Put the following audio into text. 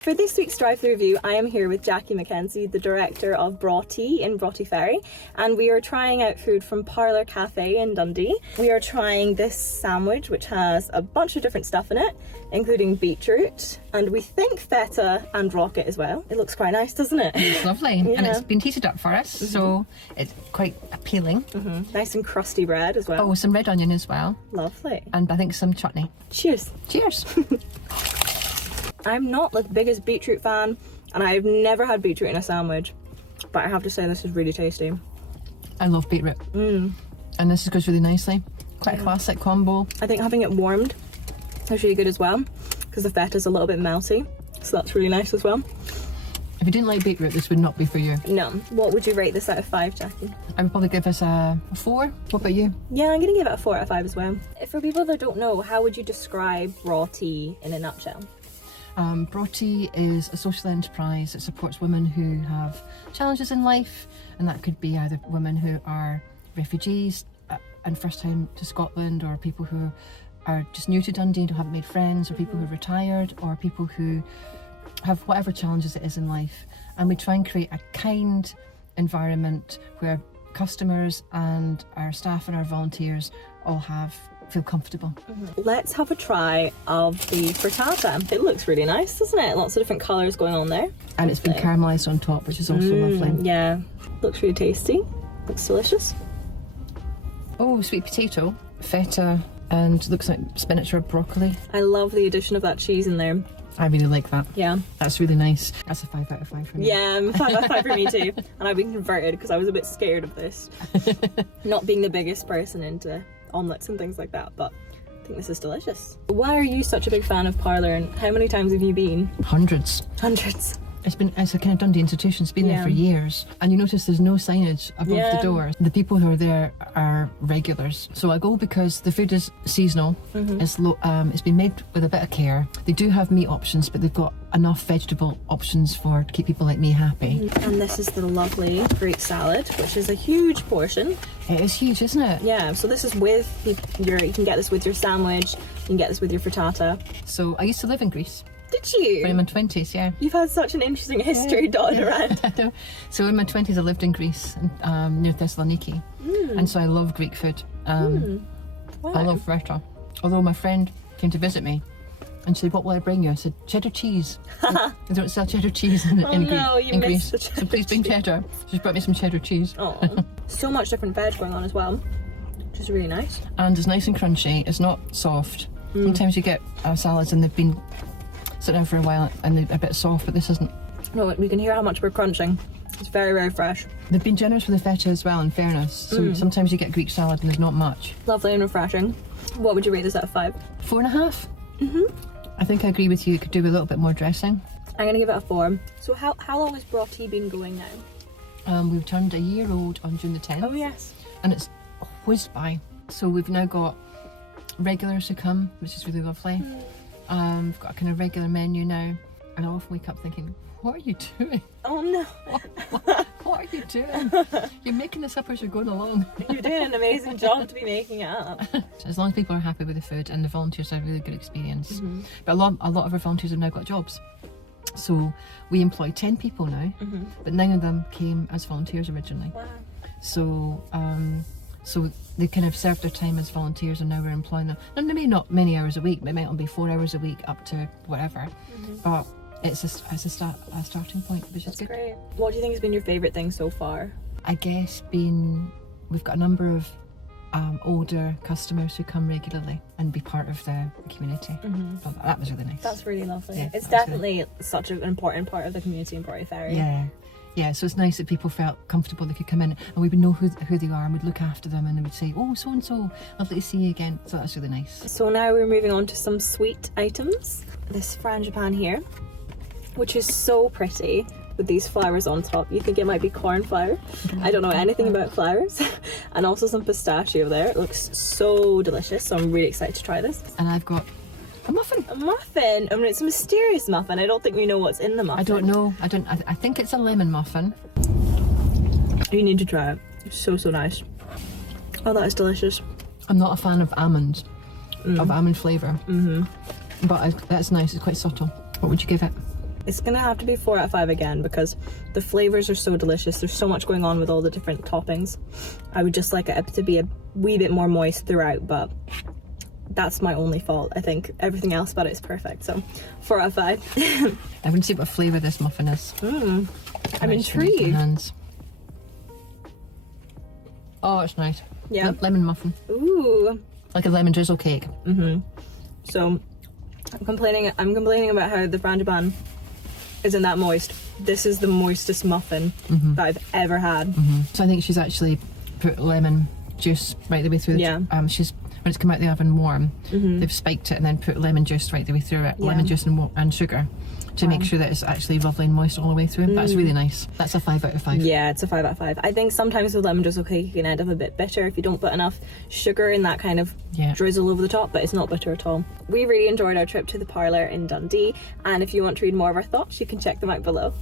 For this week's drive-thru review, I am here with Jackie McKenzie, the director of Broughty in Broughty Ferry, and we are trying out food from Parlour Cafe in Dundee. We are trying this sandwich, which has a bunch of different stuff in it, including beetroot, and we think feta and rocket as well. It looks quite nice, doesn't it? It's lovely, Yeah. and it's been heated up for us, so it's quite appealing. Nice and crusty bread as well. Oh, some red onion as well, Lovely. and I think some chutney. Cheers. Cheers! I'm not the biggest beetroot fan, and I've never had beetroot in a sandwich, but I have to say this is really tasty. I love beetroot, and this goes really nicely. Quite a classic combo. I think having it warmed is really good as well, because the feta's a little bit melty, so that's really nice as well. If you didn't like beetroot, this would not be for you. No. What would you rate this out of 5, Jackie? I would probably give this a 4. What about you? Yeah, I'm gonna give it a 4 out of 5 as well. For people that don't know, how would you describe Broughty in a nutshell? Broughty is a social enterprise that supports women who have challenges in life, and that could be either women who are refugees and first time to Scotland, or people who are just new to Dundee and haven't made friends, or people who are retired, or people who have whatever challenges it is in life. And we try and create a kind environment where customers and our staff and our volunteers all feel comfortable. Let's have a try of the frittata. It looks really nice, doesn't it? Lots of different colours going on there. And it's been caramelised on top, which is also lovely. Yeah, looks really tasty. Looks delicious. Oh, sweet potato, feta, and looks like spinach or broccoli. I love the addition of that cheese in there. I really like that. Yeah. That's really nice. That's a 5 out of 5 for me. Yeah, 5 out of 5 for me too. And I've been converted because I was a bit scared of this. Not being the biggest person into omelettes and things like that, but I think this is delicious. Why are you such a big fan of Parlour, and how many times have you been? Hundreds. Hundreds. It's a kind of Dundee institution. It's been there for years, and you notice there's no signage above the door. The people who are there are regulars. So I go because the food is seasonal. It's been made with a bit of care. They do have meat options, but they've got enough vegetable options to keep people like me happy. And this is the lovely Greek salad, which is a huge portion. It is huge, isn't it? Yeah, so this is with you can get this with your sandwich, you can get this with your frittata. So I used to live in Greece. Did you? In my 20s, yeah. You've had such an interesting history dotted around. So in my 20s I lived in Greece, near Thessaloniki, and so I love Greek food. Wow. I love feta. Although my friend came to visit me and she said, "What will I bring you?" I said, "Cheddar cheese." They don't sell cheddar cheese in Greece. The cheddar So please bring cheddar. She's brought me some cheddar cheese. Oh, so much different veg going on as well, which is really nice. And it's nice and crunchy. It's not soft. Sometimes you get salads and they've been sitting out for a while and they're a bit soft, but this isn't. No, we can hear how much we're crunching. It's very, very fresh. They've been generous with the feta as well, in fairness. So sometimes you get Greek salad and there's not much. Lovely and refreshing. What would you rate this out of 5? 4.5. I think I agree with you. It could do with a little bit more dressing. I'm gonna give it a 4. So how long has Broughty been going now? We've turned a year old on June the 10th. Oh yes. And it's whizzed by. So we've now got regulars who come, which is really lovely. We've got a kind of regular menu now, and I often wake up thinking, what are you doing? Oh no. What are you doing? You're making this up as you're going along. You're doing an amazing job to be making it up. As long as people are happy with the food and the volunteers have a really good experience. But a lot of our volunteers have now got jobs. So we employ 10 people now, but 9 of them came as volunteers originally. Wow. So they kind of served their time as volunteers, and now we're employing them. And maybe not many hours a week, it might only be 4 hours a week up to whatever. But it's a starting point, which is good. Great. What do you think has been your favourite thing so far? I guess we've got a number of older customers who come regularly and be part of the community. So that was really nice. That's really lovely. Yeah, it's definitely such an important part of the community in Broughty Ferry. Yeah, so it's nice that people felt comfortable they could come in and we would know who they are, and we'd look after them, and they would say, "Oh, so and so, lovely to see you again." So that's really nice. So now we're moving on to some sweet items. This frangipan here, which is so pretty with these flowers on top. You think it might be cornflower. I don't know anything about flowers. And also some pistachio there. It looks so delicious, so I'm really excited to try this. And I've got a muffin. A muffin. I mean, it's a mysterious muffin. I don't think we know what's in the muffin. I don't know. I think it's a lemon muffin. You need to try it. It's so nice. Oh, that is delicious. I'm not a fan of almond, of almond flavour. But that's nice. It's quite subtle. What would you give it? It's gonna have to be 4 out of 5 again because the flavors are so delicious. There's so much going on with all the different toppings. I would just like it to be a wee bit more moist throughout, but that's my only fault. I think everything else about it is perfect, so 4 out of 5. I want to see what flavour this muffin is. I'm intrigued. Oh, it's nice. Yeah. Lemon muffin. Ooh. Like a lemon drizzle cake. So I'm complaining about how the frangipan isn't that moist. This is the moistest muffin that I've ever had. So I think she's actually put lemon juice right the way through. She's when it's come out the oven warm, they've spiked it and then put lemon juice right the way through it. Lemon juice and sugar to make sure that it's actually lovely and moist all the way through. That's really nice. That's a 5 out of 5. Yeah, it's a 5 out of 5. I think sometimes with lemon drizzle cake you can end up a bit bitter if you don't put enough sugar in that kind of drizzle over the top, but it's not bitter at all. We really enjoyed our trip to the Parlour in Dundee, and if you want to read more of our thoughts you can check them out below.